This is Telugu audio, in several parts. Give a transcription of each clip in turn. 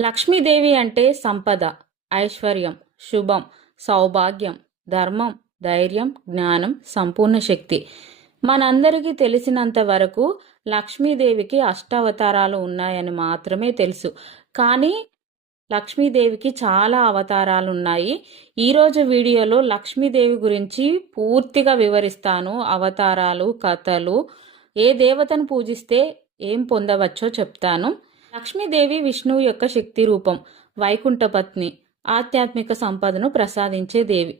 లక్ష్మీదేవి అంటే సంపద, ఐశ్వర్యం, శుభం, సౌభాగ్యం, ధర్మం, ధైర్యం, జ్ఞానం, సంపూర్ణ శక్తి. మనందరికీ తెలిసినంత వరకు లక్ష్మీదేవికి అష్టావతారాలు ఉన్నాయని మాత్రమే తెలుసు. కానీ లక్ష్మీదేవికి చాలా అవతారాలు ఉన్నాయి. ఈరోజు వీడియోలో లక్ష్మీదేవి గురించి పూర్తిగా వివరిస్తాను. అవతారాలు, కథలు, ఏ దేవతను పూజిస్తే ఏం పొందవచ్చో చెప్తాను. లక్ష్మీదేవి విష్ణువు యొక్క శక్తి రూపం, వైకుంఠపత్ని, ఆధ్యాత్మిక సంపదను ప్రసాదించే దేవి.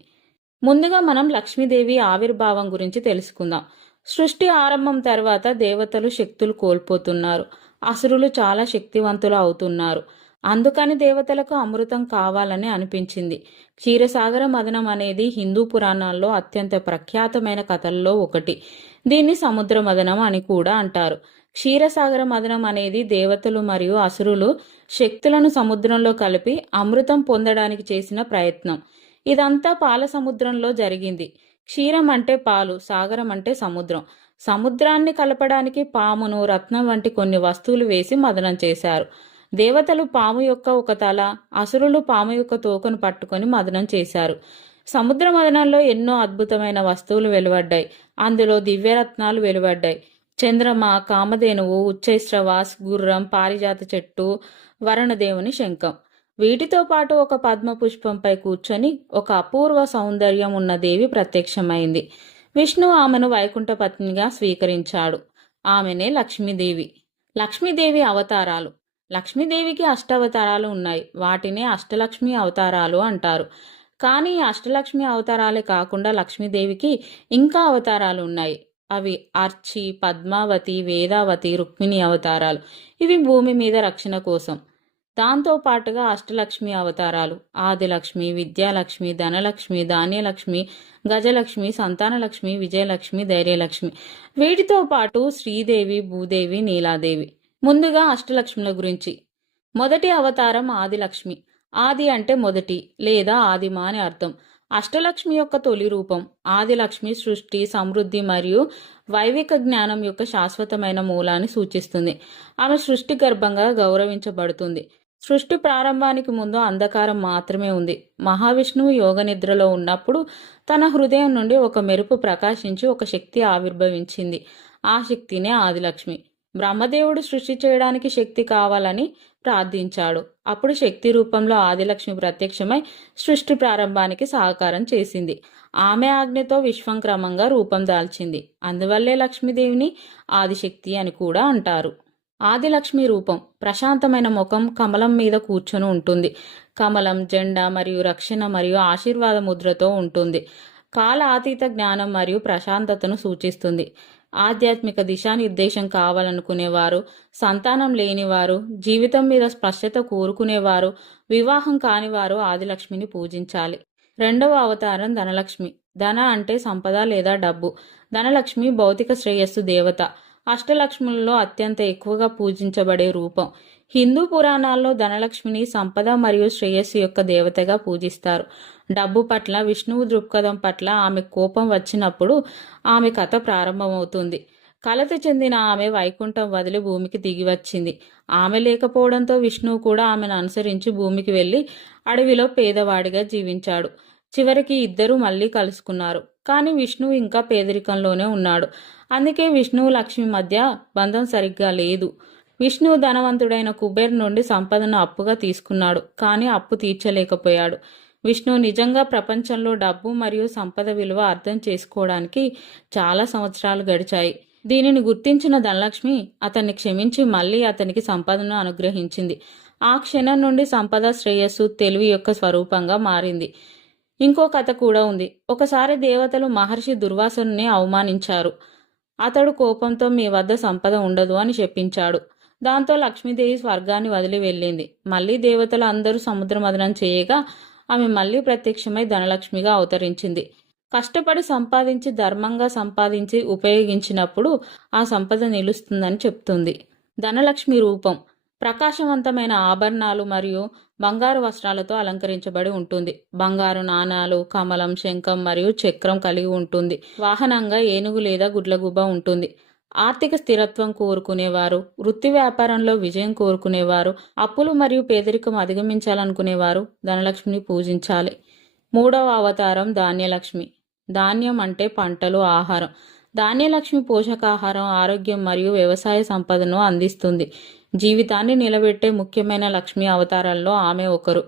ముందుగా మనం లక్ష్మీదేవి ఆవిర్భావం గురించి తెలుసుకుందాం. సృష్టి ఆరంభం తర్వాత దేవతలు శక్తులు కోల్పోతున్నారు. అసురులు చాలా శక్తివంతులు అవుతున్నారు. అందుకని దేవతలకు అమృతం కావాలని అనిపించింది. క్షీరసాగర మదనం అనేది హిందూ పురాణాల్లో అత్యంత ప్రఖ్యాతమైన కథల్లో ఒకటి. దీన్ని సముద్ర మదనం అని కూడా అంటారు. క్షీరసాగర మదనం అనేది దేవతలు మరియు అసురులు శక్తులను సముద్రంలో కలిపి అమృతం పొందడానికి చేసిన ప్రయత్నం. ఇదంతా పాల సముద్రంలో జరిగింది. క్షీరం అంటే పాలు, సాగరం అంటే సముద్రం. సముద్రాన్ని కలపడానికి పామును, రత్నం వంటి కొన్ని వస్తువులు వేసి మదనం చేశారు. దేవతలు పాము యొక్క ఒక తల, అసురులు పాము యొక్క తోకను పట్టుకొని మదనం చేశారు. సముద్ర మదనంలో ఎన్నో అద్భుతమైన వస్తువులు వెలువడ్డాయి. అందులో దివ్యరత్నాలు వెలువడ్డాయి. చంద్రమ, కామధేనువు, ఉచ్చైశ్రవాస్, గుర్రం, పారిజాత చెట్టు, వరుణదేవుని శంఖం. వీటితో పాటు ఒక పద్మ పుష్పంపై కూర్చొని ఒక అపూర్వ సౌందర్యం ఉన్న దేవి ప్రత్యక్షమైంది. విష్ణు ఆమెను వైకుంఠ పత్నిగా స్వీకరించాడు. ఆమెనే లక్ష్మీదేవి. లక్ష్మీదేవి అవతారాలు. లక్ష్మీదేవికి అష్టావతారాలు ఉన్నాయి. వాటినే అష్టలక్ష్మి అవతారాలు అంటారు. కానీ ఈ అష్టలక్ష్మి అవతారాలే కాకుండా లక్ష్మీదేవికి ఇంకా అవతారాలు ఉన్నాయి. అవి అర్చి, పద్మావతి, వేదావతి, రుక్మిణి అవతారాలు. ఇవి భూమి మీద రక్షణ కోసం. దాంతో పాటుగా అష్టలక్ష్మి అవతారాలు: ఆదిలక్ష్మి, విద్యాలక్ష్మి, ధనలక్ష్మి, ధాన్యలక్ష్మి, గజలక్ష్మి, సంతానలక్ష్మి, విజయలక్ష్మి, ధైర్యలక్ష్మి. వీటితో పాటు శ్రీదేవి, భూదేవి, నీలాదేవి. ముందుగా అష్టలక్ష్ముల గురించి. మొదటి అవతారం ఆదిలక్ష్మి. ఆది అంటే మొదటి లేదా ఆదిమ అని అర్థం. అష్టలక్ష్మి యొక్క తొలి రూపం. ఆదిలక్ష్మి సృష్టి, సమృద్ధి మరియు వైవిక జ్ఞానం యొక్క శాశ్వతమైన మూలాన్ని సూచిస్తుంది. ఆమె సృష్టి గర్భంగా గౌరవించబడుతుంది. సృష్టి ప్రారంభానికి ముందు అంధకారం మాత్రమే ఉంది. మహావిష్ణువు యోగ నిద్రలో ఉన్నప్పుడు తన హృదయం నుండి ఒక మెరుపు ప్రకాశించి ఒక శక్తి ఆవిర్భవించింది. ఆ శక్తినే ఆదిలక్ష్మి. బ్రహ్మదేవుడు సృష్టి చేయడానికి శక్తి కావాలని ప్రార్థించాడు. అప్పుడు శక్తి రూపంలో ఆదిలక్ష్మి ప్రత్యక్షమై సృష్టి ప్రారంభానికి సహకారం చేసింది. ఆమె ఆజ్ఞతో విశ్వం క్రమంగా రూపం దాల్చింది. అందువల్లే లక్ష్మీదేవిని ఆదిశక్తి అని కూడా అంటారు. ఆదిలక్ష్మి రూపం. ప్రశాంతమైన ముఖం, కమలం మీద కూర్చొని ఉంటుంది. కమలం జెండా మరియు రక్షణ మరియు ఆశీర్వాద ముద్రతో ఉంటుంది. కాల అతీత జ్ఞానం మరియు ప్రశాంతతను సూచిస్తుంది. ఆధ్యాత్మిక దిశానిర్దేశం కావాలనుకునేవారు, సంతానం లేనివారు, జీవితం మీద స్పష్టత కోరుకునేవారు, వివాహం కానివారు ఆదిలక్ష్మిని పూజించాలి. రెండవ అవతారం ధనలక్ష్మి. ధన అంటే సంపద లేదా డబ్బు. ధనలక్ష్మి భౌతిక శ్రేయస్సు దేవత. అష్టలక్ష్ములలో అత్యంత ఎక్కువగా పూజించబడే రూపం. హిందూ పురాణాల్లో ధనలక్ష్మిని సంపద మరియు శ్రేయస్సు యొక్క దేవతగా పూజిస్తారు. డబ్బు పట్ల విష్ణువు దృక్పథం పట్ల ఆమె కోపం వచ్చినప్పుడు ఆమె కథ ప్రారంభమవుతుంది. కలత చెందిన ఆమె వైకుంఠం వదిలి భూమికి దిగి వచ్చింది. ఆమె లేకపోవడంతో విష్ణువు కూడా ఆమెను అనుసరించి భూమికి వెళ్లి అడవిలో పేదవాడిగా జీవించాడు. చివరికి ఇద్దరూ మళ్లీ కలుసుకున్నారు. కానీ విష్ణువు ఇంకా పేదరికంలోనే ఉన్నాడు. అందుకే విష్ణువు లక్ష్మి మధ్య బంధం సరిగ్గా లేదు. విష్ణువు ధనవంతుడైన కుబేర్ నుండి సంపదను అప్పుగా తీసుకున్నాడు. కానీ అప్పు తీర్చలేకపోయాడు. విష్ణువు నిజంగా ప్రపంచంలో డబ్బు మరియు సంపద విలువ అర్థం చేసుకోవడానికి చాలా సంవత్సరాలు గడిచాయి. దీనిని గుర్తించిన ధనలక్ష్మి అతన్ని క్షమించి మళ్లీ అతనికి సంపదను అనుగ్రహించింది. ఆ క్షణం నుండి సంపద, శ్రేయస్సు, తెలివి యొక్క స్వరూపంగా మారింది. ఇంకో కథ కూడా ఉంది. ఒకసారి దేవతలు మహర్షి దుర్వాసుని అవమానించారు. అతడు కోపంతో మీ వద్ద సంపద ఉండదు అని చెప్పించాడు. దాంతో లక్ష్మీదేవి స్వర్గాన్ని వదిలి వెళ్ళింది. మళ్లీ దేవతలు అందరూ సముద్ర మదనం చేయగా ఆమె మళ్లీ ప్రత్యక్షమై ధనలక్ష్మిగా అవతరించింది. కష్టపడి సంపాదించి ధర్మంగా సంపాదించి ఉపయోగించినప్పుడు ఆ సంపద నిలుస్తుందని చెప్తుంది. ధనలక్ష్మి రూపం. ప్రకాశవంతమైన ఆభరణాలు మరియు బంగారు వస్త్రాలతో అలంకరించబడి ఉంటుంది. బంగారు నాణాలు, కమలం, శంఖం మరియు చక్రం కలిగి ఉంటుంది. వాహనంగా ఏనుగు లేదా గుడ్లగూబ ఉంటుంది. ఆర్థిక స్థిరత్వం కోరుకునేవారు, వృత్తి వ్యాపారంలో విజయం కోరుకునేవారు, అప్పులు మరియు పేదరికం అధిగమించాలనుకునేవారు ధనలక్ష్మిని పూజించాలి. మూడవ అవతారం ధాన్యలక్ష్మి. ధాన్యం అంటే పంటలు, ఆహారం. ధాన్యలక్ష్మి పోషకాహారం, ఆరోగ్యం మరియు వ్యవసాయ సంపదను అందిస్తుంది. జీవితాన్ని నిలబెట్టే ముఖ్యమైన లక్ష్మి అవతారాల్లో ఆమె ఒకరు.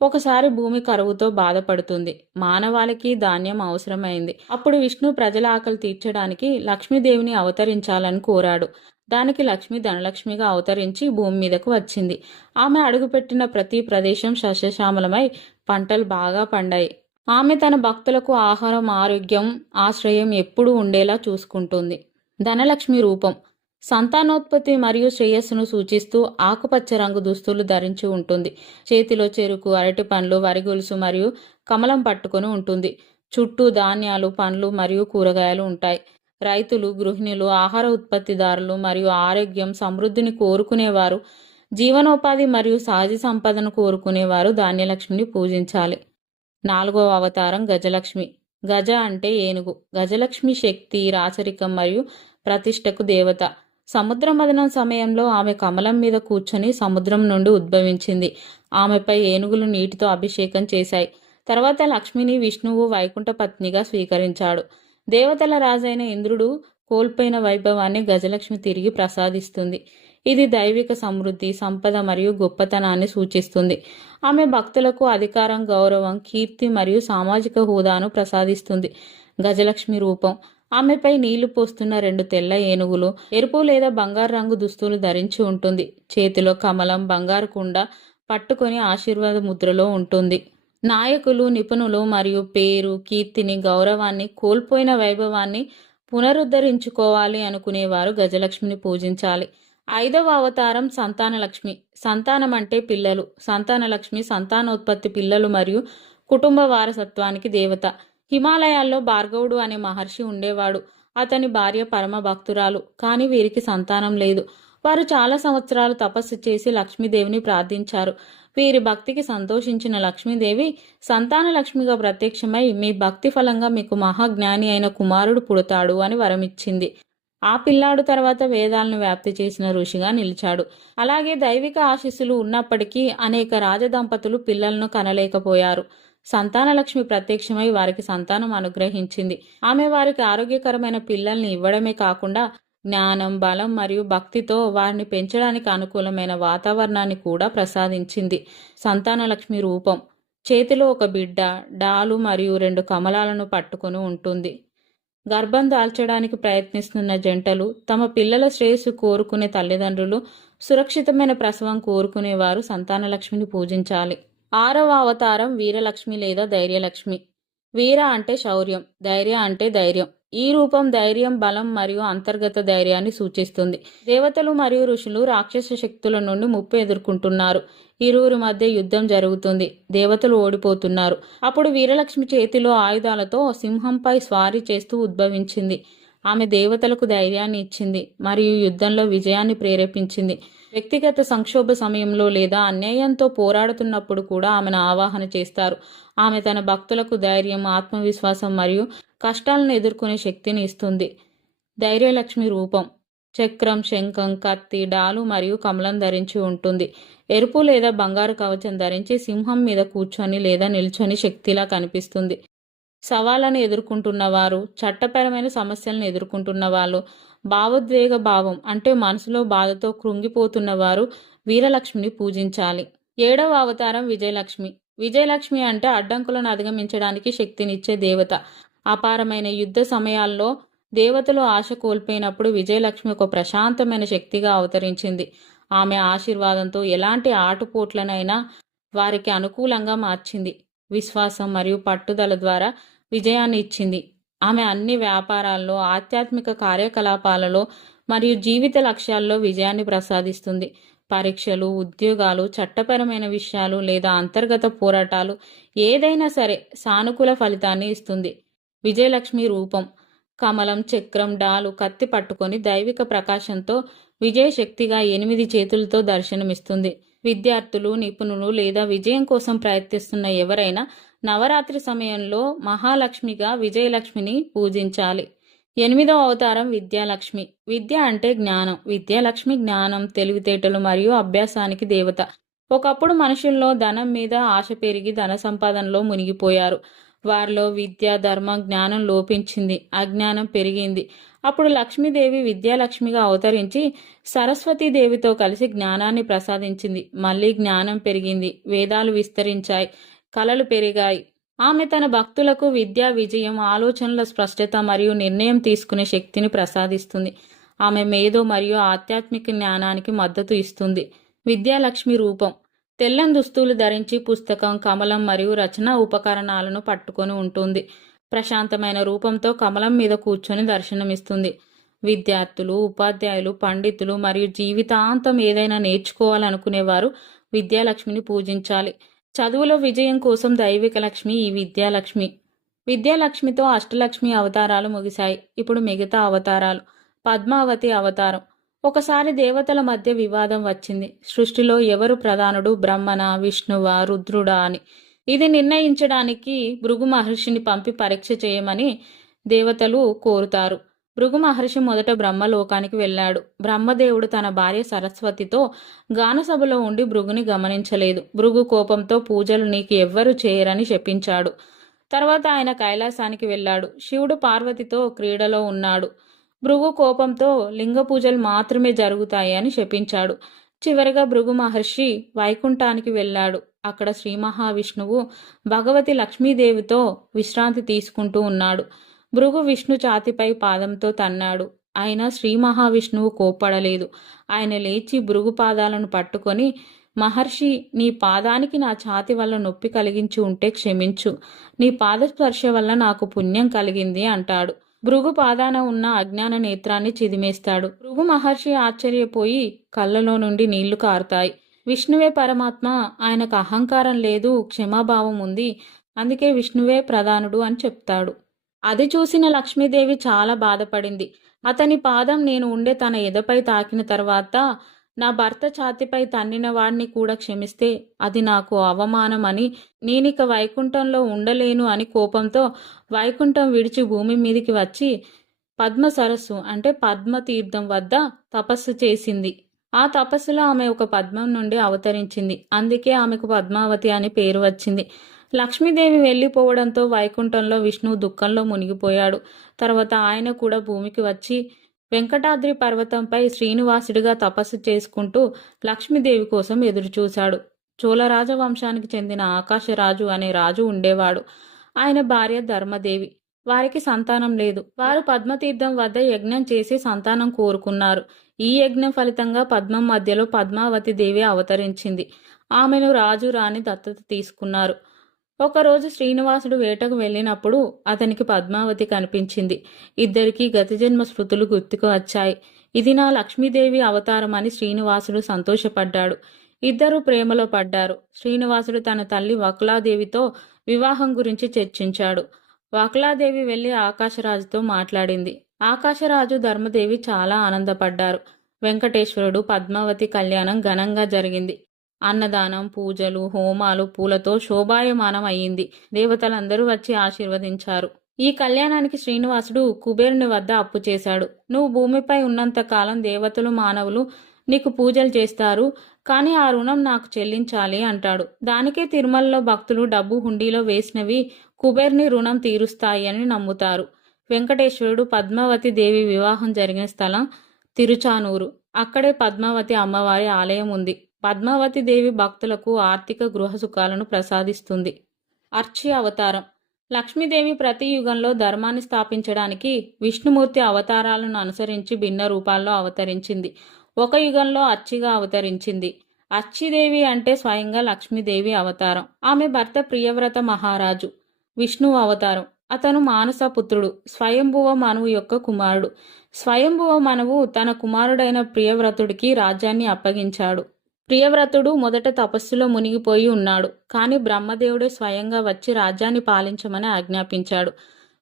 ఒకసారి భూమి కరువుతో బాధపడుతుంది. మానవాళికి ధాన్యం అవసరమైంది. అప్పుడు విష్ణు ప్రజల ఆకలి తీర్చడానికి లక్ష్మీదేవిని అవతరించాలని కోరాడు. దానికి లక్ష్మి ధనలక్ష్మిగా అవతరించి భూమి మీదకు వచ్చింది. ఆమె అడుగుపెట్టిన ప్రతి ప్రదేశం సస్యశ్యామలమై పంటలు బాగా పండాయి. ఆమె తన భక్తులకు ఆహారం, ఆరోగ్యం, ఆశ్రయం ఎప్పుడూ ఉండేలా చూసుకుంటుంది. ధనలక్ష్మి రూపం సంతానోత్పత్తి మరియు శ్రేయస్సును సూచిస్తూ ఆకుపచ్చ రంగు దుస్తులు ధరించి ఉంటుంది. చేతిలో చెరుకు, అరటి పండ్లు, వరిగొలుసు మరియు కమలం పట్టుకొని ఉంటుంది. చుట్టూ ధాన్యాలు, పండ్లు మరియు కూరగాయలు ఉంటాయి. రైతులు, గృహిణులు, ఆహార ఉత్పత్తిదారులు మరియు ఆరోగ్యం, సమృద్ధిని కోరుకునేవారు, జీవనోపాధి మరియు సహజ సంపదను కోరుకునేవారు ధాన్యలక్ష్మిని పూజించాలి. నాలుగవ అవతారం గజలక్ష్మి. గజ అంటే ఏనుగు. గజలక్ష్మి శక్తి, రాచరికం మరియు ప్రతిష్టకు దేవత. సముద్ర మథనం సమయంలో ఆమె కమలం మీద కూర్చొని సముద్రం నుండి ఉద్భవించింది. ఆమెపై ఏనుగులు నీటితో అభిషేకం చేశాయి. తర్వాత లక్ష్మిని విష్ణువు వైకుంఠ పత్నిగా స్వీకరించాడు. దేవతల రాజైన ఇంద్రుడు కోల్పోయిన వైభవాన్ని గజలక్ష్మి తిరిగి ప్రసాదిస్తుంది. ఇది దైవిక సమృద్ధి, సంపద మరియు గొప్పతనాన్ని సూచిస్తుంది. ఆమె భక్తులకు అధికారం, గౌరవం, కీర్తి మరియు సామాజిక హోదాను ప్రసాదిస్తుంది. గజలక్ష్మి రూపం ఆమెపై నీళ్లు పోస్తున్న 2 తెల్ల ఏనుగులు ఎరుపు లేదా బంగారు రంగు దుస్తులు ధరించి ఉంటుంది. చేతిలో కమలం, బంగారు కుండ పట్టుకొని ఆశీర్వాద ముద్రలో ఉంటుంది. నాయకులు, నిపుణులు మరియు పేరు, కీర్తిని, గౌరవాన్ని కోల్పోయిన వైభవాన్ని పునరుద్ధరించుకోవాలి అనుకునేవారు గజలక్ష్మిని పూజించాలి. ఐదవ అవతారం సంతానలక్ష్మి. సంతానం అంటే పిల్లలు. సంతానలక్ష్మి సంతానోత్పత్తి, పిల్లలు మరియు కుటుంబ వారసత్వానికి దేవత. హిమాలయాల్లో భార్గవుడు అనే మహర్షి ఉండేవాడు. అతని భార్య పరమ భక్తురాలు. కానీ వీరికి సంతానం లేదు. వారు చాలా సంవత్సరాలు తపస్సు చేసి లక్ష్మీదేవిని ప్రార్థించారు. వీరి భక్తికి సంతోషించిన లక్ష్మీదేవి సంతానలక్ష్మిగా ప్రత్యక్షమై మీ భక్తి ఫలంగా మీకు మహాజ్ఞాని అయిన కుమారుడు పుడతాడు అని వరమిచ్చింది. ఆ పిల్లాడు తర్వాత వేదాలను వ్యాప్తి చేసిన ఋషిగా నిలిచాడు. అలాగే దైవిక ఆశీస్సులు ఉన్నప్పటికీ అనేక రాజదంపతులు పిల్లలను కనలేకపోయారు. సంతానలక్ష్మి ప్రత్యక్షమై వారికి సంతానం అనుగ్రహించింది. ఆమె వారికి ఆరోగ్యకరమైన పిల్లల్ని ఇవ్వడమే కాకుండా జ్ఞానం, బలం మరియు భక్తితో వారిని పెంచడానికి అనుకూలమైన వాతావరణాన్ని కూడా ప్రసాదించింది. సంతానలక్ష్మి రూపం చేతిలో ఒక బిడ్డ, డాలు మరియు 2 కమలాలను పట్టుకొని ఉంటుంది. గర్భం దాల్చడానికి ప్రయత్నిస్తున్న జంటలు, తమ పిల్లల శ్రేయస్సు కోరుకునే తల్లిదండ్రులు, సురక్షితమైన ప్రసవం కోరుకునేవారు సంతానలక్ష్మిని పూజించాలి. ఆరవ అవతారం వీరలక్ష్మి లేదా ధైర్యలక్ష్మి. వీర అంటే శౌర్యం, ధైర్య అంటే ధైర్యం. ఈ రూపం ధైర్యం, బలం మరియు అంతర్గత ధైర్యాన్ని సూచిస్తుంది. దేవతలు మరియు ఋషులు రాక్షస శక్తుల నుండి ముప్పు ఎదుర్కొంటున్నారు. ఇరువురి మధ్య యుద్ధం జరుగుతుంది. దేవతలు ఓడిపోతున్నారు. అప్పుడు వీరలక్ష్మి చేతిలో ఆయుధాలతో సింహంపై స్వారీ చేస్తూ ఉద్భవించింది. ఆమె దేవతలకు ధైర్యాన్ని ఇచ్చింది మరియు యుద్ధంలో విజయాన్ని ప్రేరేపించింది. వ్యక్తిగత సంక్షోభ సమయంలో లేదా అన్యాయంతో పోరాడుతున్నప్పుడు కూడా ఆమెను ఆవాహన చేస్తారు. ఆమె తన భక్తులకు ధైర్యం, ఆత్మవిశ్వాసం మరియు కష్టాలను ఎదుర్కొనే శక్తిని ఇస్తుంది. ధైర్యలక్ష్మి రూపం చక్రం, శంఖం, కత్తి, డాలు మరియు కమలం ధరించి ఉంటుంది. ఎరుపు లేదా బంగారు కవచం ధరించి సింహం మీద కూర్చొని లేదా నిల్చొని శక్తిలా కనిపిస్తుంది. సవాళ్లను ఎదుర్కొంటున్నవారు, చట్టపరమైన సమస్యలను ఎదుర్కొంటున్న వాళ్ళు, భావోద్వేగ భావం అంటే మనసులో బాధతో కృంగిపోతున్నవారు వీరలక్ష్మిని పూజించాలి. 7వ అవతారం విజయలక్ష్మి. విజయలక్ష్మి అంటే అడ్డంకులను అధిగమించడానికి శక్తినిచ్చే దేవత. అపారమైన యుద్ధ సమయాల్లో దేవతలు ఆశ కోల్పోయినప్పుడు విజయలక్ష్మి ఒక ప్రశాంతమైన శక్తిగా అవతరించింది. ఆమె ఆశీర్వాదంతో ఎలాంటి ఆటుపోట్లనైనా వారికి అనుకూలంగా మార్చింది. విశ్వాసం మరియు పట్టుదల ద్వారా విజయాన్ని ఇచ్చింది. ఆమె అన్ని వ్యాపారాల్లో, ఆధ్యాత్మిక కార్యకలాపాలలో మరియు జీవిత లక్ష్యాల్లో విజయాన్ని ప్రసాదిస్తుంది. పరీక్షలు, ఉద్యోగాలు, చట్టపరమైన విషయాలు లేదా అంతర్గత పోరాటాలు ఏదైనా సరే సానుకూల ఫలితాన్ని ఇస్తుంది. విజయలక్ష్మి రూపం కమలం, చక్రం, డాలు, కత్తి పట్టుకొని దైవిక ప్రకాశంతో విజయ శక్తిగా 8 చేతులతో దర్శనమిస్తుంది. విద్యార్థులు, నిపుణులు లేదా విజయం కోసం ప్రయత్నిస్తున్న ఎవరైనా నవరాత్రి సమయంలో మహాలక్ష్మిగా విజయలక్ష్మిని పూజించాలి. ఎనిమిదవ అవతారం విద్యాలక్ష్మి. విద్య అంటే జ్ఞానం. విద్యాలక్ష్మి జ్ఞానం, తెలివితేటలు మరియు అభ్యాసానికి దేవత. ఒకప్పుడు మనుషుల్లో ధనం మీద ఆశ పెరిగి ధన సంపాదనలో మునిగిపోయారు. వారిలో విద్య, ధర్మం, జ్ఞానం లోపించింది. అజ్ఞానం పెరిగింది. అప్పుడు లక్ష్మీదేవి విద్యాలక్ష్మిగా అవతరించి సరస్వతీదేవితో కలిసి జ్ఞానాన్ని ప్రసాదించింది. మళ్ళీ జ్ఞానం పెరిగింది. వేదాలు విస్తరించాయి. కళలు పెరిగాయి. ఆమె తన భక్తులకు విద్య, విజయం, ఆలోచనల స్పష్టత మరియు నిర్ణయం తీసుకునే శక్తిని ప్రసాదిస్తుంది. ఆమె మేధో మరియు ఆధ్యాత్మిక జ్ఞానానికి మద్దతు ఇస్తుంది. విద్యాలక్ష్మి రూపం తెల్లని దుస్తులు ధరించి పుస్తకం, కమలం మరియు రచనా ఉపకరణాలను పట్టుకొని ఉంటుంది. ప్రశాంతమైన రూపంతో కమలం మీద కూర్చొని దర్శనమిస్తుంది. విద్యార్థులు, ఉపాధ్యాయులు, పండితులు మరియు జీవితాంతం ఏదైనా నేర్చుకోవాలనుకునేవారు విద్యాలక్ష్మిని పూజించాలి. చదువులో విజయం కోసం దైవిక లక్ష్మి ఈ విద్యాలక్ష్మి. విద్యాలక్ష్మితో అష్టలక్ష్మి అవతారాలు ముగిశాయి. ఇప్పుడు మిగతా అవతారాలు. పద్మావతి అవతారం. ఒకసారి దేవతల మధ్య వివాదం వచ్చింది. సృష్టిలో ఎవరు ప్రధానుడు, బ్రహ్మణ, విష్ణువా, రుద్రుడా అని. ఇది నిర్ణయించడానికి భృగు మహర్షిని పంపి పరీక్ష చేయమని దేవతలు కోరుతారు. భృగు మహర్షి మొదట బ్రహ్మలోకానికి వెళ్ళాడు. బ్రహ్మదేవుడు తన భార్య సరస్వతితో గానసభలో ఉండి భృగుని గమనించలేదు. భృగు కోపంతో పూజలు నీకు ఎవ్వరూ చేయరని శపించాడు. తర్వాత ఆయన కైలాసానికి వెళ్ళాడు. శివుడు పార్వతితో క్రీడలో ఉన్నాడు. భృగు కోపంతో లింగ పూజలు మాత్రమే జరుగుతాయి అని శపించాడు. చివరిగా భృగు మహర్షి వైకుంఠానికి వెళ్ళాడు. అక్కడ శ్రీ మహావిష్ణువు భగవతి లక్ష్మీదేవితో విశ్రాంతి తీసుకుంటూ ఉన్నాడు. భృగు విష్ణు ఛాతిపై పాదంతో తన్నాడు. అయినా శ్రీ మహావిష్ణువు కోప్పడలేదు. ఆయన లేచి భృగు పాదాలను పట్టుకొని, మహర్షి, నీ పాదానికి నా ఛాతి వల్ల నొప్పి కలిగించి ఉంటే క్షమించు. నీ పాదస్పర్శ వల్ల నాకు పుణ్యం కలిగింది అంటాడు. భృగు పాదాన ఉన్న అజ్ఞాన నేత్రాన్ని చిదిమేస్తాడు. భృగు మహర్షి ఆశ్చర్యపోయి కళ్ళలో నుండి నీళ్లు కారుతాయి. విష్ణువే పరమాత్మ, ఆయనకు అహంకారం లేదు, క్షమాభావం ఉంది, అందుకే విష్ణువే ప్రధానుడు అని చెప్తాడు. అది చూసిన లక్ష్మీదేవి చాలా బాధపడింది. అతని పాదం నేను ఉండే తన ఎదపై తాకిన తర్వాత నా భర్త ఛాతిపై తన్నిన వాడిని కూడా క్షమిస్తే అది నాకు అవమానం అని, నేనిక వైకుంఠంలో ఉండలేను అని కోపంతో వైకుంఠం విడిచి భూమి మీదికి వచ్చి పద్మ సరస్సు అంటే పద్మ తీర్థం వద్ద తపస్సు చేసింది. ఆ తపస్సులో ఆమె ఒక పద్మం నుండి అవతరించింది. అందుకే ఆమెకు పద్మావతి అని పేరు వచ్చింది. లక్ష్మీదేవి వెళ్ళిపోవడంతో వైకుంఠంలో విష్ణువు దుఃఖంలో మునిగిపోయాడు. తర్వాత ఆయన కూడా భూమికి వచ్చి వెంకటాద్రి పర్వతంపై శ్రీనివాసుడిగా తపస్సు చేసుకుంటూ లక్ష్మీదేవి కోసం ఎదురుచూశాడు. చోళ రాజవంశానికి చెందిన ఆకాశరాజు అనే రాజు ఉండేవాడు. ఆయన భార్య ధర్మదేవి. వారికి సంతానం లేదు. వారు పద్మతీర్థం వద్ద యజ్ఞం చేసి సంతానం కోరుకున్నారు. ఈ యజ్ఞం ఫలితంగా పద్మం మధ్యలో పద్మావతి దేవి అవతరించింది. ఆమెను రాజు, రాణి దత్తత తీసుకున్నారు. ఒకరోజు శ్రీనివాసుడు వేటకు వెళ్ళినప్పుడు అతనికి పద్మావతి కనిపించింది. ఇద్దరికీ గతజన్మ స్మృతులు గుర్తుకు వచ్చాయి. ఇది నా లక్ష్మీదేవి అవతారం అని శ్రీనివాసుడు సంతోషపడ్డాడు. ఇద్దరూ ప్రేమలో పడ్డారు. శ్రీనివాసుడు తన తల్లి వకులాదేవితో వివాహం గురించి చర్చించాడు. వకులాదేవి వెళ్లి ఆకాశరాజుతో మాట్లాడింది. ఆకాశరాజు, ధర్మదేవి చాలా ఆనందపడ్డారు. వెంకటేశ్వరుడు, పద్మావతి కళ్యాణం ఘనంగా జరిగింది. అన్నదానం, పూజలు, హోమాలు, పూలతో శోభాయమానం అయ్యింది. దేవతలందరూ వచ్చి ఆశీర్వదించారు. ఈ కళ్యాణానికి శ్రీనివాసుడు కుబేరుని వద్ద అప్పు చేశాడు. నువ్వు భూమిపై ఉన్నంత కాలం దేవతలు, మానవులు నీకు పూజలు చేస్తారు, కానీ ఆ రుణం నాకు చెల్లించాలి అంటాడు. దానికే తిరుమలలో భక్తులు డబ్బు హుండీలో వేసినవి కుబేర్ని రుణం తీరుస్తాయి అని నమ్ముతారు. వెంకటేశ్వరుడు, పద్మావతి దేవి వివాహం జరిగిన స్థలం తిరుచానూరు. అక్కడే పద్మావతి అమ్మవారి ఆలయం ఉంది. పద్మావతి దేవి భక్తులకు ఆర్థిక, గృహ సుఖాలను ప్రసాదిస్తుంది. అర్చి అవతారం. లక్ష్మీదేవి ప్రతి యుగంలో ధర్మాన్ని స్థాపించడానికి విష్ణుమూర్తి అవతారాలను అనుసరించి భిన్న రూపాల్లో అవతరించింది. ఒక యుగంలో అర్చిగా అవతరించింది. అర్చిదేవి అంటే స్వయంగా లక్ష్మీదేవి అవతారం. ఆమె భర్త ప్రియవ్రత మహారాజు. విష్ణువు అవతారం. అతను మానస పుత్రుడు, స్వయంభువ మనువు యొక్క కుమారుడు. స్వయంభువ మనువు తన కుమారుడైన ప్రియవ్రతుడికి రాజ్యాన్ని అప్పగించాడు. ప్రియవ్రతుడు మొదట తపస్సులో మునిగిపోయి ఉన్నాడు. కాని బ్రహ్మదేవుడే స్వయంగా వచ్చి రాజ్యాన్ని పాలించమని ఆజ్ఞాపించాడు.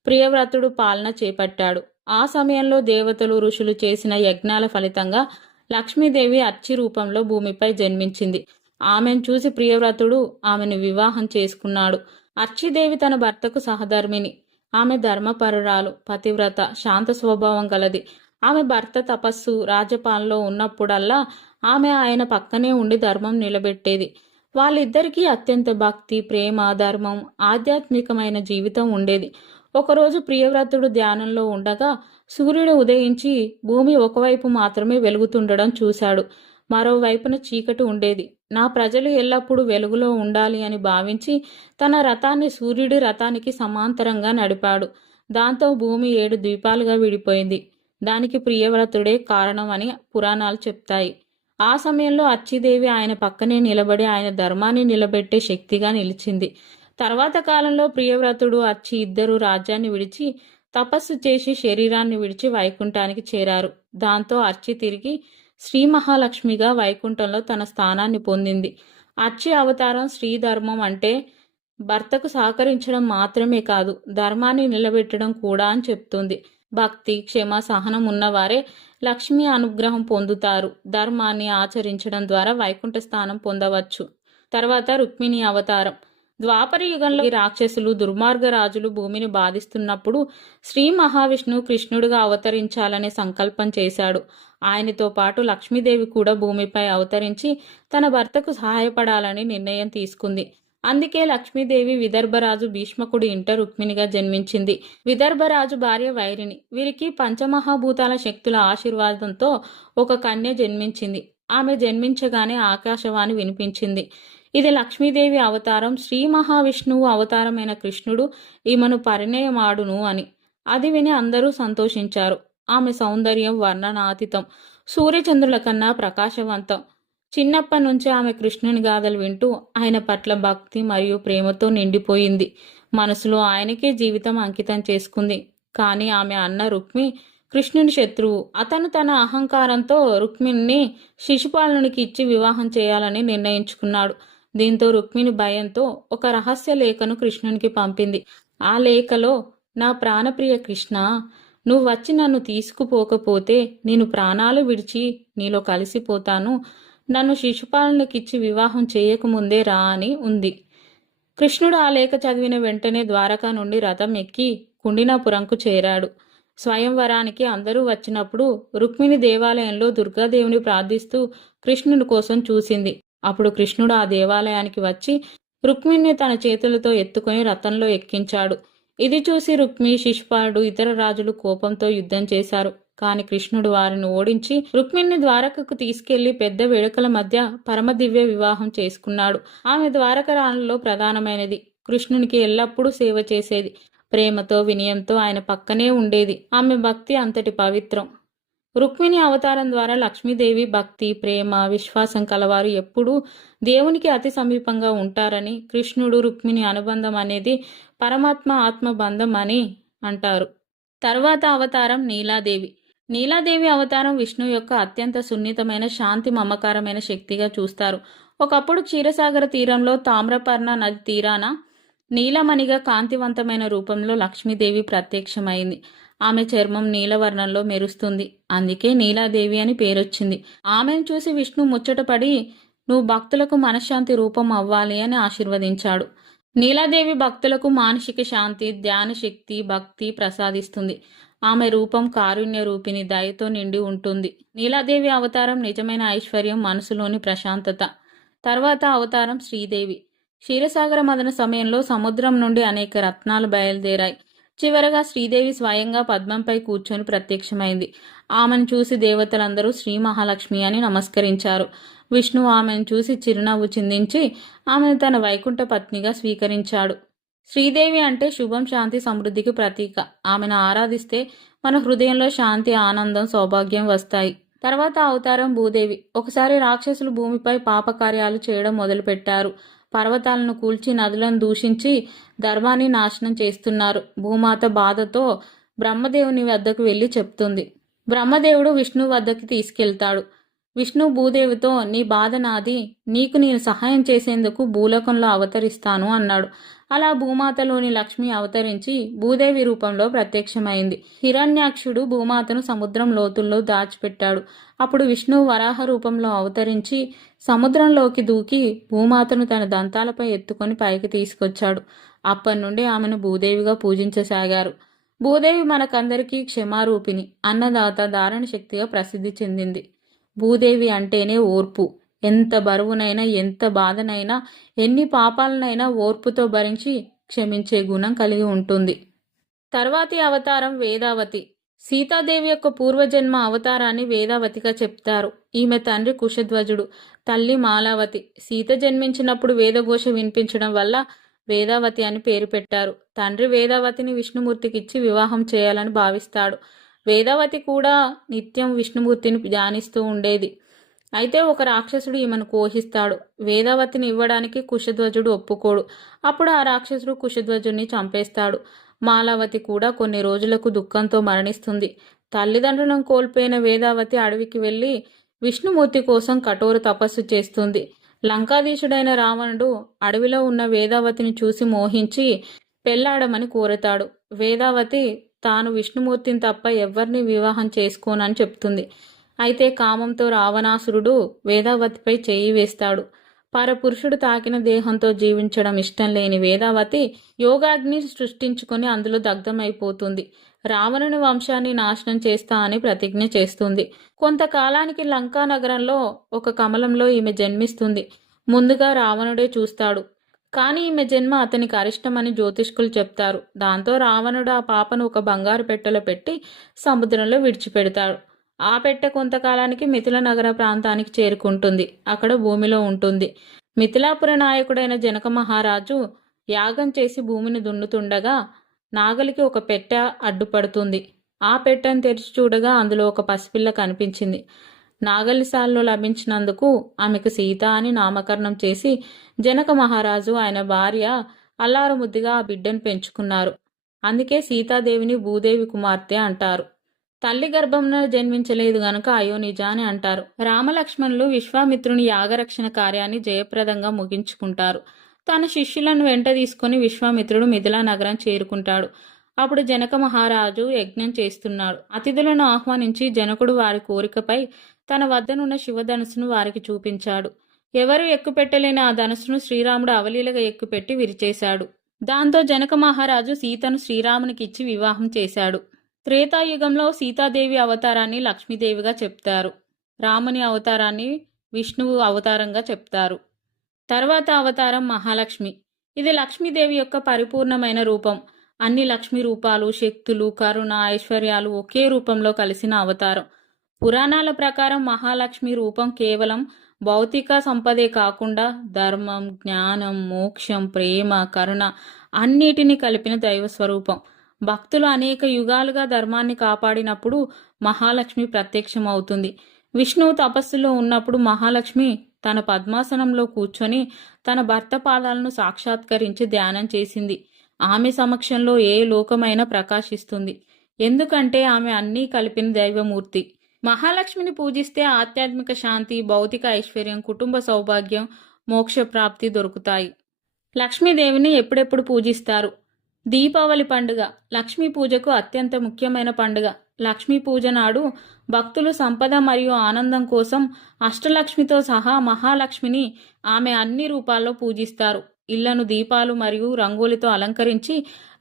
ప్రియవ్రతుడు పాలన చేపట్టాడు. ఆ సమయంలో దేవతలు, ఋషులు చేసిన యజ్ఞాల ఫలితంగా లక్ష్మీదేవి అర్చి రూపంలో భూమిపై జన్మించింది. ఆమెను చూసి ప్రియవ్రతుడు ఆమెను వివాహం చేసుకున్నాడు. అర్చిదేవి తన భర్తకు సహధర్మిణి. ఆమె ధర్మపరురాలు, పతివ్రత, శాంత స్వభావం గలది. ఆమె భర్త తపస్సు, రాజ్యపాలనలో ఉన్నప్పుడల్లా ఆమె ఆయన పక్కనే ఉండి ధర్మం నిలబెట్టేది. వాళ్ళిద్దరికీ అత్యంత భక్తి, ప్రేమ, ధర్మం, ఆధ్యాత్మికమైన జీవితం ఉండేది. ఒకరోజు ప్రియవ్రతుడు ధ్యానంలో ఉండగా సూర్యుడు ఉదయించి భూమి ఒకవైపు మాత్రమే వెలుగుతుండడం చూశాడు. మరోవైపున చీకటి ఉండేది. నా ప్రజలు ఎల్లప్పుడూ వెలుగులో ఉండాలి అని భావించి తన రథాన్ని సూర్యుడి రథానికి సమాంతరంగా నడిపాడు. దాంతో భూమి 7 ద్వీపాలుగా విడిపోయింది. దానికి ప్రియవ్రతుడే కారణం అని పురాణాలు చెప్తాయి. ఆ సమయంలో అచ్చిదేవి ఆయన పక్కనే నిలబడి ఆయన ధర్మాన్ని నిలబెట్టే శక్తిగా నిలిచింది. తర్వాత కాలంలో ప్రియవ్రతుడు, అచ్చి ఇద్దరూ రాజ్యాన్ని విడిచి తపస్సు చేసి శరీరాన్ని విడిచి వైకుంఠానికి చేరారు. దాంతో అర్చి తిరిగి శ్రీ మహాలక్ష్మిగా వైకుంఠంలో తన స్థానాన్ని పొందింది. అర్చి అవతారం శ్రీధర్మం అంటే భర్తకు సహకరించడం మాత్రమే కాదు, ధర్మాన్ని నిలబెట్టడం కూడా అని చెప్తుంది. భక్తి, క్షమ, సహనం ఉన్నవారే లక్ష్మి అనుగ్రహం పొందుతారు. ధర్మాన్ని ఆచరించడం ద్వారా వైకుంఠ స్థానం పొందవచ్చు. తర్వాత రుక్మిణి అవతారం. ద్వాపర యుగంలో ఈ రాక్షసులు, దుర్మార్గ రాజులు భూమిని బాధిస్తున్నప్పుడు శ్రీ మహావిష్ణువు కృష్ణుడిగా అవతరించాలనే సంకల్పం చేశాడు. ఆయనతో పాటు లక్ష్మీదేవి కూడా భూమిపై అవతరించి తన భర్తకు సహాయపడాలని నిర్ణయం తీసుకుంది. అందుకే లక్ష్మీదేవి విదర్భరాజు భీష్మకుడి ఇంట రుక్మిణిగా జన్మించింది. విదర్భరాజు భార్య వైరిని. వీరికి పంచమహాభూతాల శక్తుల ఆశీర్వాదంతో ఒక కన్య జన్మించింది. ఆమె జన్మించగానే ఆకాశవాణి వినిపించింది. ఇది లక్ష్మీదేవి అవతారం, శ్రీ మహావిష్ణువు అవతారమైన కృష్ణుడు ఈమెను పరిణయమాడును అని. అది విని అందరూ సంతోషించారు. ఆమె సౌందర్యం వర్ణనాతీతం, సూర్యచంద్రుల కన్నా ప్రకాశవంతం. చిన్నప్పటి నుంచే ఆమె కృష్ణుని గాథలు వింటూ ఆయన పట్ల భక్తి మరియు ప్రేమతో నిండిపోయింది. మనసులో ఆయనకే జీవితం అంకితం చేసుకుంది. కానీ ఆమె అన్న రుక్మి కృష్ణుని శత్రువు. అతను తన అహంకారంతో రుక్మిణిని శిశుపాలునికి ఇచ్చి వివాహం చేయాలని నిర్ణయించుకున్నాడు. దీంతో రుక్మిణి భయంతో ఒక రహస్య లేఖను కృష్ణునికి పంపింది. ఆ లేఖలో, నా ప్రాణప్రియ కృష్ణ, నువ్వు వచ్చి నన్ను తీసుకుపోకపోతే నేను ప్రాణాలు విడిచి నీలో కలిసిపోతాను. నన్ను శిశుపాలనకిచ్చి వివాహం చేయకముందే రా అని ఉంది. కృష్ణుడు ఆ లేఖ చదివిన వెంటనే ద్వారకా నుండి రథం ఎక్కి కుండినాపురంకు చేరాడు. స్వయంవరానికి అందరూ వచ్చినప్పుడు రుక్మిణి దేవాలయంలో దుర్గాదేవిని ప్రార్థిస్తూ కృష్ణుని కోసం చూసింది. అప్పుడు కృష్ణుడు ఆ దేవాలయానికి వచ్చి రుక్మిణిని తన చేతులతో ఎత్తుకొని రథంలో ఎక్కించాడు. ఇది చూసి రుక్మి, శిశుపాలుడు, ఇతర రాజులు కోపంతో యుద్ధం చేశారు. కాని కృష్ణుడు వారిని ఓడించి రుక్మిణిని ద్వారకకు తీసుకెళ్లి పెద్ద వేడుకల మధ్య పరమదివ్య వివాహం చేసుకున్నాడు. ఆమె ద్వారక రాణుల్లో ప్రధానమైనది. కృష్ణునికి ఎల్లప్పుడూ సేవ చేసేది. ప్రేమతో, వినయంతో ఆయన పక్కనే ఉండేది. ఆమె భక్తి అంతటి పవిత్రం. రుక్మిణి అవతారం ద్వారా లక్ష్మీదేవి భక్తి, ప్రేమ, విశ్వాసం కలవారు ఎప్పుడూ దేవునికి అతి సమీపంగా ఉంటారని, కృష్ణుడు రుక్మిణి అనుబంధం అనేది పరమాత్మ ఆత్మ బంధం అని అంటారు. తర్వాత అవతారం నీలాదేవి. నీలాదేవి అవతారం విష్ణు యొక్క అత్యంత సున్నితమైన, శాంతి, మమకారమైన శక్తిగా చూస్తారు. ఒకప్పుడు క్షీరసాగర తీరంలో తామ్రపర్ణ నది తీరాన నీలమణిగా కాంతివంతమైన రూపంలో లక్ష్మీదేవి ప్రత్యక్షమైంది. ఆమె చర్మం నీలవర్ణంలో మెరుస్తుంది. అందుకే నీలాదేవి అని పేరొచ్చింది. ఆమెను చూసి విష్ణు ముచ్చటపడి, నువ్వు భక్తులకు మనశ్శాంతి రూపం అవ్వాలి అని ఆశీర్వదించాడు. నీలాదేవి భక్తులకు మానసిక శాంతి, ధ్యాన శక్తి, భక్తి ప్రసాదిస్తుంది. ఆమె రూపం కారుణ్య రూపిణి, దయతో నిండి ఉంటుంది. నీలాదేవి అవతారం నిజమైన ఐశ్వర్యం, మనసులోని ప్రశాంతత. తర్వాత అవతారం శ్రీదేవి. క్షీరసాగర మదన సమయంలో సముద్రం నుండి అనేక రత్నాలు బయలుదేరాయి. చివరగా శ్రీదేవి స్వయంగా పద్మంపై కూర్చొని ప్రత్యక్షమైంది. ఆమెను చూసి దేవతలందరూ శ్రీ మహాలక్ష్మి అని నమస్కరించారు. విష్ణువు ఆమెను చూసి చిరునవ్వు చిందించి ఆమెను తన వైకుంఠ పత్నిగా స్వీకరించాడు. శ్రీదేవి అంటే శుభం, శాంతి, సమృద్ధికి ప్రతీక. ఆమెను ఆరాధిస్తే మన హృదయంలో శాంతి, ఆనందం, సౌభాగ్యం వస్తాయి. తర్వాత అవతారం భూదేవి. ఒకసారి రాక్షసులు భూమిపై పాపకార్యాలు చేయడం మొదలుపెట్టారు. పర్వతాలను కూల్చి, నదులను దూషించి ధర్మాన్ని నాశనం చేస్తున్నారు. భూమాత బాధతో బ్రహ్మదేవుని వద్దకు వెళ్ళి చెప్తుంది. బ్రహ్మదేవుడు విష్ణు వద్దకు తీసుకెళ్తాడు. విష్ణు భూదేవితో, నీ బాధ నాది, నీకు నేను సహాయం చేసేందుకు భూలోకంలో అవతరిస్తాను అన్నాడు. అలా భూమాతలోని లక్ష్మి అవతరించి భూదేవి రూపంలో ప్రత్యక్షమైంది. హిరణ్యాక్షుడు భూమాతను సముద్రం లోతుల్లో దాచిపెట్టాడు. అప్పుడు విష్ణువు వరాహ రూపంలో అవతరించి సముద్రంలోకి దూకి భూమాతను తన దంతాలపై ఎత్తుకొని పైకి తీసుకొచ్చాడు. అప్పటి నుండి ఆమెను భూదేవిగా పూజించసాగారు. భూదేవి మనకందరికీ క్షమారూపిణి, అన్నదాత, ధారణ శక్తిగా ప్రసిద్ధి చెందింది. భూదేవి అంటేనే ఓర్పు. ఎంత బరువునైనా, ఎంత బాధనైనా, ఎన్ని పాపాలనైనా ఓర్పుతో భరించి క్షమించే గుణం కలిగి ఉంటుంది. తర్వాతి అవతారం వేదావతి. సీతాదేవి యొక్క పూర్వజన్మ అవతారాన్ని వేదావతిగా చెప్తారు. ఈమె తండ్రి కుశధ్వజుడు, తల్లి మాలావతి. సీత జన్మించినప్పుడు వేదఘోష వినిపించడం వల్ల వేదావతి అని పేరు పెట్టారు. తండ్రి వేదావతిని విష్ణుమూర్తికిచ్చి వివాహం చేయాలని భావిస్తాడు. వేదావతి కూడా నిత్యం విష్ణుమూర్తిని ధ్యానిస్తూ ఉండేది. అయితే ఒక రాక్షసుడు ఈమెను కోహిస్తాడు. వేదావతిని ఇవ్వడానికి కుశధ్వజుడు ఒప్పుకోడు. అప్పుడు ఆ రాక్షసుడు కుశధ్వజుడిని చంపేస్తాడు. మాలావతి కూడా కొన్ని రోజులకు దుఃఖంతో మరణిస్తుంది. తల్లిదండ్రులను కోల్పోయిన వేదావతి అడవికి వెళ్ళి విష్ణుమూర్తి కోసం కఠోర తపస్సు చేస్తుంది. లంకాధీశుడైన రావణుడు అడవిలో ఉన్న వేదావతిని చూసి మోహించి పెళ్లాడమని కోరతాడు. వేదావతి తాను విష్ణుమూర్తిని తప్ప ఎవ్వరిని వివాహం చేసుకోనని చెప్తుంది. అయితే కామంతో రావణాసురుడు వేదావతిపై చేయి వేస్తాడు. పరపురుషుడు తాకిన దేహంతో జీవించడం ఇష్టం లేని వేదావతి యోగాగ్ని సృష్టించుకొని అందులో దగ్ధమైపోతుంది. రావణుని వంశాన్ని నాశనం చేస్తా అని ప్రతిజ్ఞ చేస్తుంది. కొంతకాలానికి లంకా నగరంలో ఒక కమలంలో ఈమె జన్మిస్తుంది. ముందుగా రావణుడే చూస్తాడు. కానీ ఈమె జన్మ అతనికి అరిష్టమని జ్యోతిష్కులు చెప్తారు. దాంతో రావణుడు ఆ పాపను ఒక బంగారు పెట్టెలో పెట్టి సముద్రంలో విడిచిపెడతాడు. ఆ పెట్టె కొంతకాలానికి మిథిల నగర ప్రాంతానికి చేరుకుంటుంది. అక్కడ భూమిలో ఉంటుంది. మిథిలాపుర నాయకుడైన జనక మహారాజు యాగం చేసి భూమిని దున్నుతుండగా నాగలికి ఒక పెట్టె అడ్డుపడుతుంది. ఆ పెట్టెను తెరిచి చూడగా అందులో ఒక పసిపిల్ల కనిపించింది. నాగలిసాల్లో లభించినందుకు ఆమెకు సీత అని నామకరణం చేసి జనక మహారాజు ఆయన భార్య అల్లారుముద్దుగా ఆ బిడ్డను పెంచుకున్నారు. అందుకే సీతాదేవిని భూదేవి కుమార్తె అంటారు. తల్లి గర్భంలో జన్మించలేదు గనుక అయోనిజ అని అంటారు. రామలక్ష్మణులు విశ్వామిత్రుని యాగరక్షణ కార్యాన్ని జయప్రదంగా ముగించుకుంటారు. తన శిష్యులను వెంట తీసుకుని విశ్వామిత్రుడు మిథిలా నగరం చేరుకుంటాడు. అప్పుడు జనక మహారాజు యజ్ఞం చేస్తున్నాడు. అతిథులను ఆహ్వానించి జనకుడు వారి కోరికపై తన వద్దనున్న శివధనుసును వారికి చూపించాడు. ఎవరు ఎక్కుపెట్టలేని ఆ ధనుసును శ్రీరాముడు అవలీలగా ఎక్కుపెట్టి విరిచేశాడు. దాంతో జనక మహారాజు సీతను శ్రీరామునికిచ్చి వివాహం చేశాడు. త్రేతాయుగంలో సీతాదేవి అవతారాన్ని లక్ష్మీదేవిగా చెప్తారు. రాముని అవతారాన్ని విష్ణువు అవతారంగా చెప్తారు. తర్వాత అవతారం మహాలక్ష్మి. ఇది లక్ష్మీదేవి యొక్క పరిపూర్ణమైన రూపం. అన్ని లక్ష్మీ రూపాలు, శక్తులు, కరుణ, ఐశ్వర్యాలు ఒకే రూపంలో కలిసిన అవతారం. పురాణాల ప్రకారం మహాలక్ష్మి రూపం కేవలం భౌతిక సంపదే కాకుండా ధర్మం, జ్ఞానం, మోక్షం, ప్రేమ, కరుణ అన్నిటినీ కలిపిన దైవ స్వరూపం. భక్తులు అనేక యుగాలుగా ధర్మాన్ని కాపాడినప్పుడు మహాలక్ష్మి ప్రత్యక్షమవుతుంది. విష్ణువు తపస్సులో ఉన్నప్పుడు మహాలక్ష్మి తన పద్మాసనంలో కూర్చొని తన భర్త పాదాలను సాక్షాత్కరించి ధ్యానం చేసింది. ఆమె సమక్షంలో ఏ లోకమైనా ప్రకాశిస్తుంది. ఎందుకంటే ఆమె అన్నీ కలిపిన దైవమూర్తి. మహాలక్ష్మిని పూజిస్తే ఆధ్యాత్మిక శాంతి, భౌతిక ఐశ్వర్యం, కుటుంబ సౌభాగ్యం, మోక్ష ప్రాప్తి దొరుకుతాయి. లక్ష్మీదేవిని ఎప్పుడెప్పుడు పూజిస్తారు? దీపావళి పండుగ లక్ష్మీ పూజకు అత్యంత ముఖ్యమైన పండుగ. లక్ష్మీ పూజ నాడు భక్తులు సంపద మరియు ఆనందం కోసం అష్టలక్ష్మితో సహా మహాలక్ష్మిని ఆమె అన్ని రూపాల్లో పూజిస్తారు. ఇళ్లను దీపాలు మరియు రంగులతో అలంకరించి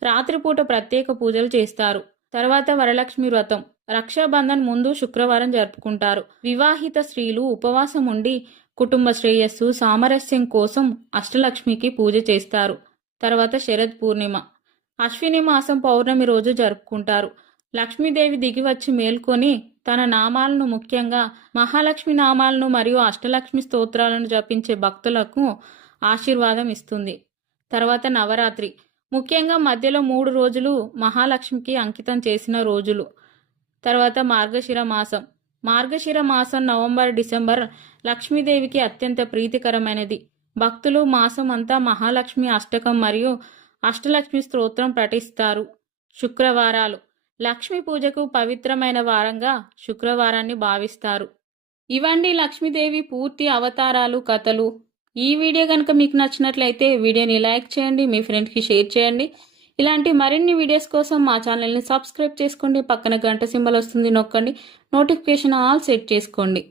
రాత్రిపూట ప్రత్యేక పూజలు చేస్తారు. తర్వాత వరలక్ష్మి వ్రతం. రక్షాబంధన్ ముందు శుక్రవారం జరుపుకుంటారు. వివాహిత స్త్రీలు ఉపవాసం ఉండి కుటుంబ శ్రేయస్సు, సామరస్యం కోసం అష్టలక్ష్మికి పూజ చేస్తారు. తర్వాత శరద్ పూర్ణిమ. అశ్విని మాసం పౌర్ణమి రోజు జరుపుకుంటారు. లక్ష్మీదేవి దిగివచ్చి మేల్కొని తన నామాలను, ముఖ్యంగా మహాలక్ష్మి నామాలను మరియు అష్టలక్ష్మి స్తోత్రాలను జపించే భక్తులకు ఆశీర్వాదం ఇస్తుంది. తర్వాత నవరాత్రి. ముఖ్యంగా మధ్యలో 3 రోజులు మహాలక్ష్మికి అంకితం చేసిన రోజులు. తర్వాత మార్గశిర మాసం. మార్గశిర మాసం నవంబర్, డిసెంబర్ లక్ష్మీదేవికి అత్యంత ప్రీతికరమైనది. భక్తులు మాసం అంతా మహాలక్ష్మి అష్టకం మరియు అష్టలక్ష్మి స్తోత్రం పఠిస్తారు. శుక్రవారాలు. లక్ష్మీ పూజకు పవిత్రమైన వారంగా శుక్రవారాన్ని భావిస్తారు. ఇవండి లక్ష్మీదేవి పూర్తి అవతారాలు, కథలు. ఈ వీడియో కనుక మీకు నచ్చినట్లయితే వీడియోని లైక్ చేయండి, మీ ఫ్రెండ్కి షేర్ చేయండి. ఇలాంటి మరిన్ని వీడియోస్ కోసం మా ఛానల్ని సబ్స్క్రైబ్ చేసుకోండి. పక్కన గంట సింబల్ వస్తుంది, నొక్కండి. నోటిఫికేషన్ ఆల్ సెట్ చేసుకోండి.